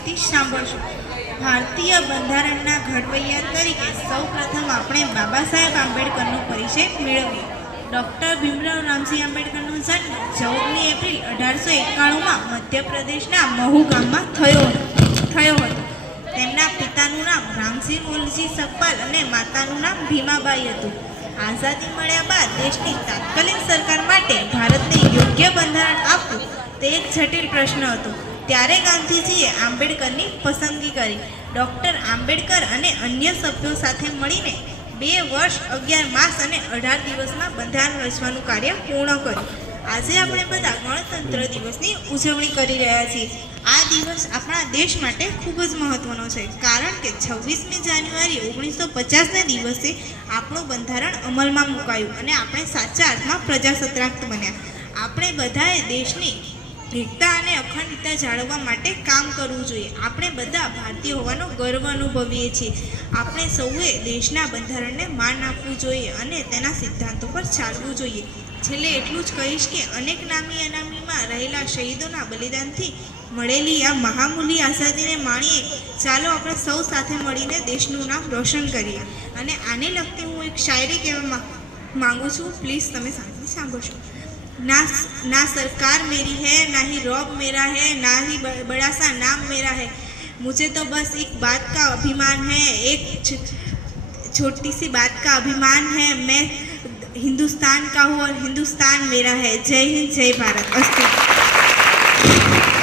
માહિતી સાંભળશો। ભારતીય બંધારણના ઘડવૈયા તરીકે સૌ પ્રથમ આપણે બાબા સાહેબ આંબેડકરનો પરિચય મેળવીએ। ડૉક્ટર ભીમરાવ રામજી આંબેડકરનો જન્મ 14 એપ્રિલ 1891માં મધ્યપ્રદેશના મહુ ગામમાં થયો હતો। તેમના પિતાનું નામ રામજી મોલજી સકપાલ અને માતાનું નામ ભીમાબાઈ હતું। આઝાદી મળ્યા બાદ દેશની તાત્કાલિક સરકાર માટે ભારતને યોગ્ય બંધારણ આપવું તે એક જટિલ પ્રશ્ન હતો। ત્યારે ગાંધીજીએ આંબેડકરની પસંદગી કરી। ડૉક્ટર આંબેડકર અને અન્ય સભ્યો સાથે મળીને 2 વર્ષ 11 માસ અને 18 દિવસમાં બંધારણ રચવાનું કાર્ય પૂર્ણ કર્યું। આજે આપણે બધા ગણતંત્ર દિવસની ઉજવણી કરી રહ્યા છીએ। આ દિવસ આપણા દેશ માટે ખૂબ જ મહત્વનો છે, કારણ કે 26મી જાન્યુઆરી 1950ના દિવસે આપણું બંધારણ અમલમાં મુકાયું અને આપણે સાચા અર્થમાં પ્રજાસત્તાક બન્યા। આપણે બધાએ દેશની એકતા અને અખંડિતતા જાળવવા માટે કામ કરવું જોઈએ। આપણે બધા ભારતીય હોવાનો ગર્વ અનુભવીએ છીએ। આપણે સૌએ દેશના બંધારણને માન આપવું જોઈએ અને તેના સિદ્ધાંતો પર ચાલવું જોઈએ। છેલ્લે એટલું જ કહીશ કે અનેક નામી અનામીમાં રહેલા શહીદોના બલિદાનથી મળેલી આ મહામૂલ્ય આઝાદીને માણીએ। ચાલો આપણે સૌ સાથે મળીને દેશનું નામ રોશન કરીએ। અને આને લગતી હું એક શાયરી કહેવા માગું છું, પ્લીઝ તમે શાંતિથી સાંભળશો। ना सरकार मेरी है, ना ही रौब मेरा है, ना ही बड़ा सा नाम मेरा है, मुझे तो बस एक बात का अभिमान है, एक छोटी सी बात का अभिमान है, मैं हिंदुस्तान का हूँ और हिंदुस्तान मेरा है। जय हिंद, जय भारत। अस्तु।